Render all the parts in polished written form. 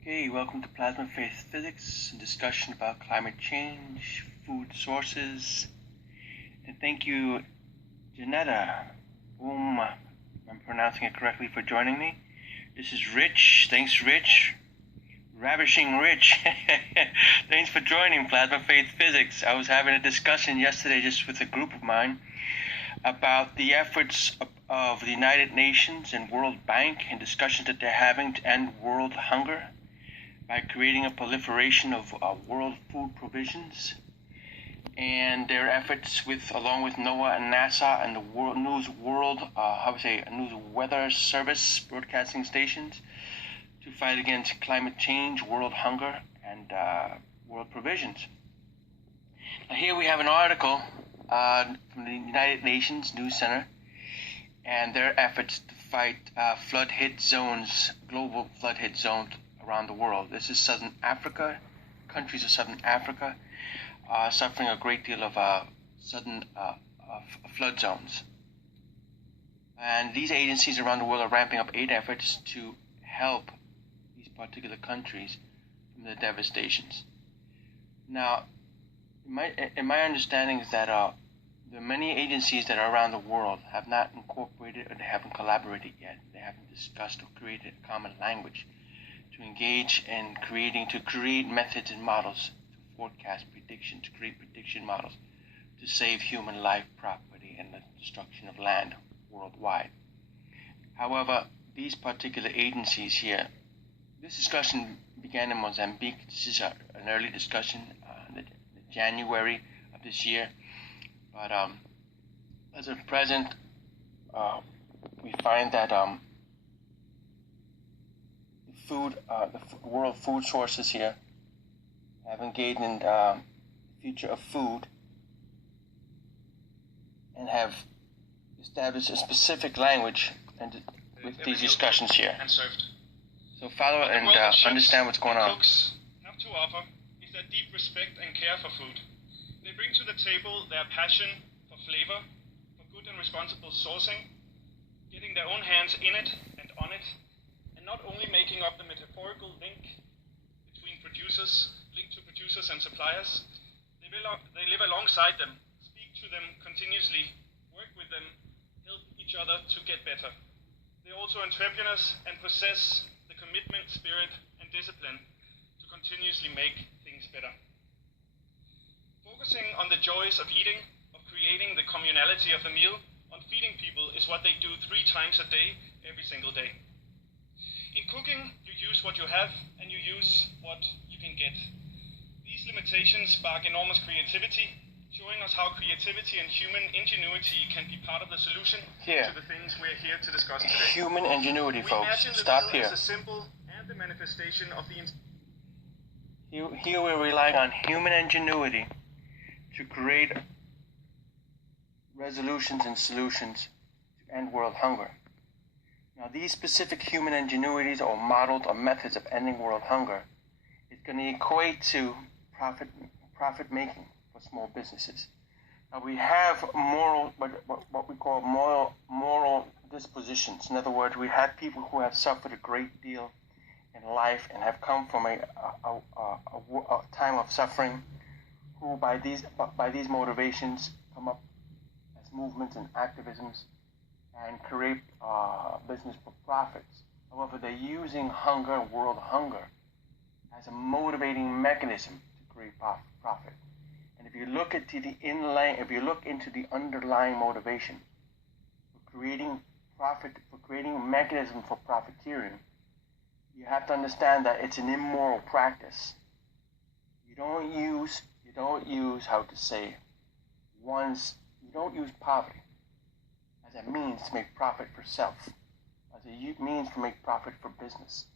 Okay, welcome to Plasma Phase Physics, a discussion about climate change, food sources, and thank you, Janetta, whom I'm pronouncing it correctly, for joining me. This is Rich. Thanks, Rich. Ravishing Rich. Thanks for joining Plasma Phase Physics. I was having a discussion yesterday just with a group of mine about the efforts of the United Nations and World Bank and discussions that they're having to end world hunger by creating a proliferation of world food provisions, and their efforts along with NOAA and NASA and the News Weather Service broadcasting stations to fight against climate change, world hunger, and world provisions. Now here we have an article from the United Nations News Center and their efforts to fight global flood hit zones around the world. This is Southern Africa. Countries of Southern Africa are suffering a great deal of sudden flood zones. And these agencies around the world are ramping up aid efforts to help these particular countries from the devastations. Now, in my understanding is that the many agencies that are around the world have not incorporated or they haven't collaborated yet. They haven't discussed or created a common language to engage in create methods and models to forecast prediction, to create prediction models to save human life, property, and the destruction of land worldwide. However, these particular agencies here, this discussion began in Mozambique. This is an early discussion in January of this year. But as of present, we find that the world food sources here have engaged in the future of food and have established a specific language with these discussions here. So follow and understand what's going on. Cooks have to offer is their deep respect and care for food. They bring to the table their passion for flavor, for good and responsible sourcing, getting their own hands in it and on it, and not only making up the metaphorical link between producers and suppliers. They live alongside them, speak to them continuously, work with them, help each other to get better. They're also entrepreneurs and possess the commitment, spirit, and discipline to continuously make things better. Focusing on the joys of eating, of creating the communality of the meal, on feeding people is what they do 3 times a day, every single day. In cooking, you use what you have and you use what you can get. These limitations spark enormous creativity, showing us how creativity and human ingenuity can be part of the solution to the things we're here to discuss today. Human ingenuity, we folks. imagine the Stop meal here. as a symbol and the manifestation of the Here we're relying on human ingenuity to create resolutions and solutions to end world hunger. Now, these specific human ingenuities or models or methods of ending world hunger is going to equate to profit making for small businesses. Now, we have what we call moral dispositions. In other words, we have people who have suffered a great deal in life and have come from a time of suffering, who by these motivations come up as movements and activisms and create business for profits. However, they're using hunger, world hunger, as a motivating mechanism to create profit. And if you look into the underlying motivation for creating profit, for creating a mechanism for profiteering, you have to understand that it's an immoral practice. You don't use poverty as a means to make profit for self, as a means to make profit for business.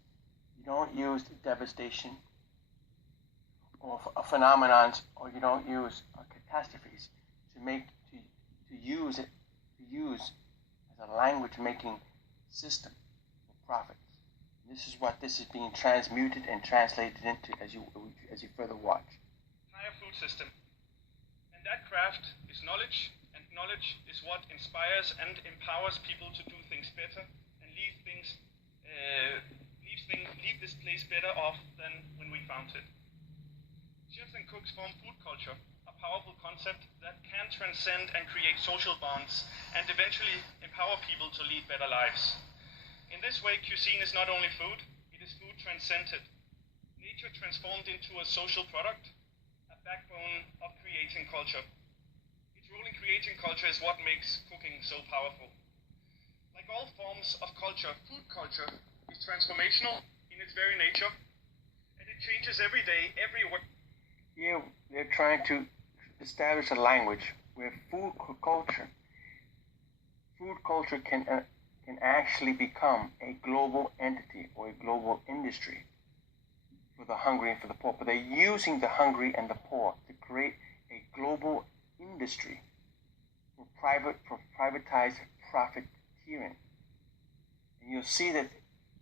You don't use devastation or phenomenons, or you don't use catastrophes to use as a language-making system for profits. And this is what this is being transmuted and translated into as you further watch. Entire food system, and that craft is knowledge. And knowledge is what inspires and empowers people to do things better and leave leave this place better off than when we found it. Chefs and cooks form food culture, a powerful concept that can transcend and create social bonds and eventually empower people to lead better lives. In this way, cuisine is not only food, it is food transcended. Nature transformed into a social product, a backbone of creating culture. Its role in creating culture is what makes cooking so powerful. Like all forms of culture, food culture is transformational in its very nature, and it changes every day, everywhere. Here they're trying to establish a language where food culture can actually become a global entity or a global industry for the hungry and for the poor. But they're using the hungry and the poor to create a global industry for privatized profiteering. And you'll see that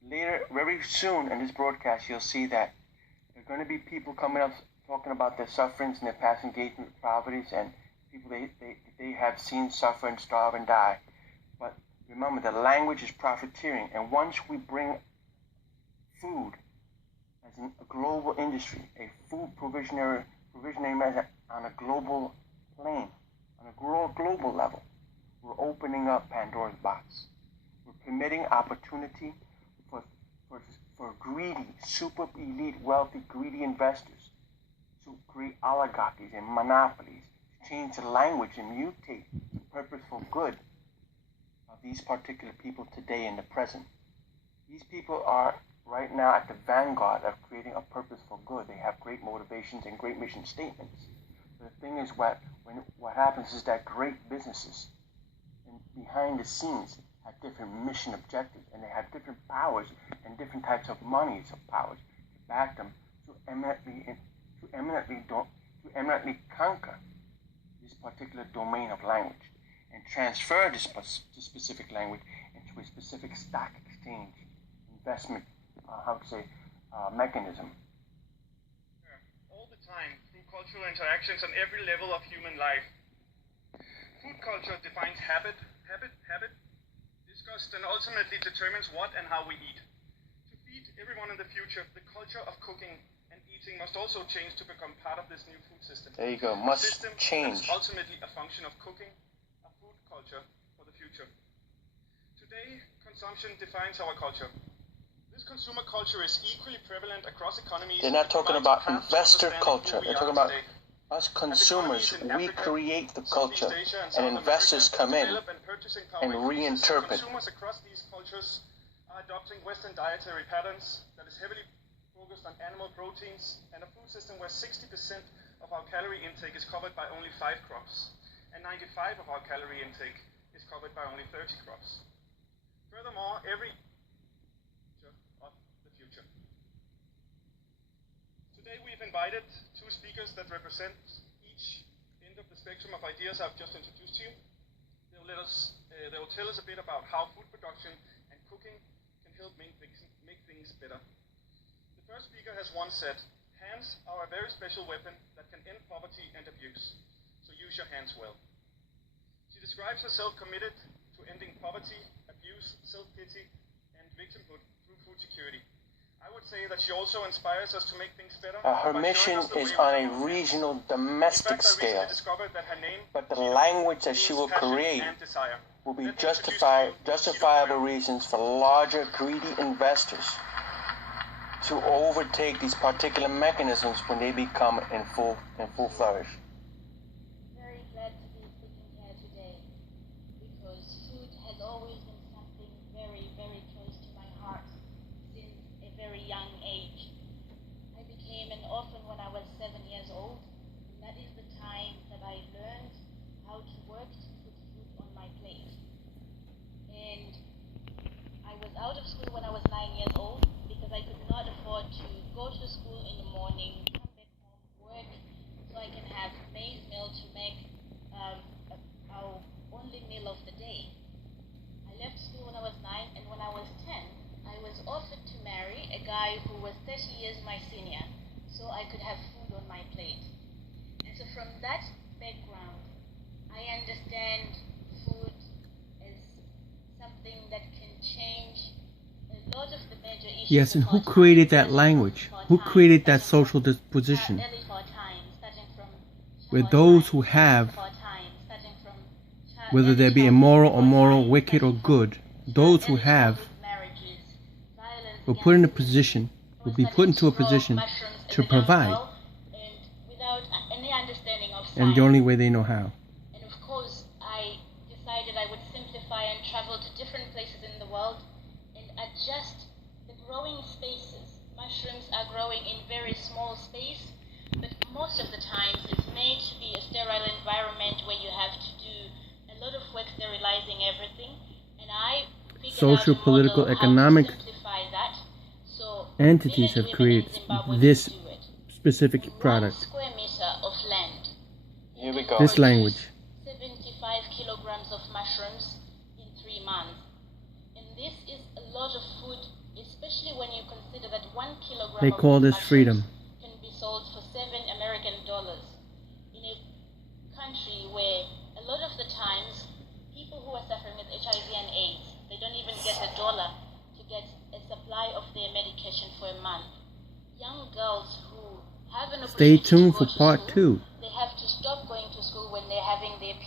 later, very soon in this broadcast, you'll see that there are going to be people coming up talking about their sufferings and their past engagement with poverty and people they have seen suffer and starve and die. But remember, the language is profiteering, and once we bring food as a global industry, a food provisioning on a global plane, on a global level, we're opening up Pandora's box. We're permitting opportunity for greedy, super elite, wealthy, greedy investors to create oligarchies and monopolies, to change the language and mutate the purposeful good of these particular people today in the present. These people are right now at the vanguard of creating a purposeful good. They have great motivations and great mission statements. But the thing is, what happens is that great businesses behind the scenes have different mission objectives, and they have different powers and different types of monies of powers to back them to eminently conquer this particular domain of language and transfer this specific language into a specific stock exchange investment, mechanism. All the time, through cultural interactions on every level of human life. Food culture defines habit, discussed and ultimately determines what and how we eat. To feed everyone in the future, the culture of cooking and eating must also change to become part of this new food system. There you go, must change. That is ultimately a function of cooking, a food culture for the future. Today, consumption defines our culture. This consumer culture is equally prevalent across economies. They're not talking about investor culture. They're talking about us consumers. We create the culture, and investors come in and reinterpret. Consumers across these cultures are adopting Western dietary patterns that is heavily focused on animal proteins and a food system where 60% of our calorie intake is covered by only 5 crops, and 95% of our calorie intake is covered by only 30 crops. Furthermore, every of the future. Today we've invited 2 speakers that represent each end of the spectrum of ideas I've just introduced to you. They will tell us a bit about how food production and cooking can help make things better. The first speaker has once said, "Hands are a very special weapon that can end poverty and abuse, so use your hands well." She describes herself committed to ending poverty, abuse, self-pity, and victimhood through food security. I would say that she also inspires us to make things better. Her mission is on a regional, domestic scale, but the language that she will create will be justifiable reasons for larger, greedy investors to overtake these particular mechanisms when they become in full flourish. Very glad to be sitting here today because food has always been something very, very close to my heart since a very young age. I became an orphan when I was 7 years old, and that is the time that I learned how to work to put food on my plate. And I was out of school when I was 9 years old because I could not afford to go to school in the morning, come back home, work, so I can have maize meal to make our only meal of the day. I left school when I was 9, and when I was 10, I was offered to marry a guy who was 30 years my senior, so I could have food on my plate. And so from that background, I understand food as something that can change a lot of the major issues. Yes, and who created that language? Who created that social disposition? Where those who have, whether they be immoral or moral, wicked or good, those who have will put in a position, will be put into a position to provide, and the only way they know how. And of course, I decided I would simplify and travel to different places in the world and adjust the growing spaces. Mushrooms are growing in very small space, but most of the times it's made to be a sterile environment where you have to do a lot of work sterilizing everything. And I figured Social, out a political, model economic how to simplify that. So entities have village women created in Zimbabwe this can do it. specific 1 product, square meter of land. Here we go. this language. 75 kilograms of mushrooms in 3 months. And this is a lot of food, especially when you consider that 1 kilogram They of call this mushrooms freedom. can be sold for $7 American in a country where a lot of the times people who are suffering with HIV and AIDS, they don't even get $1 to get a supply of their medication for a month. Young girls who have an Stay opportunity tuned to for go to part school, 2. they have to stop going to school when they're having their periods.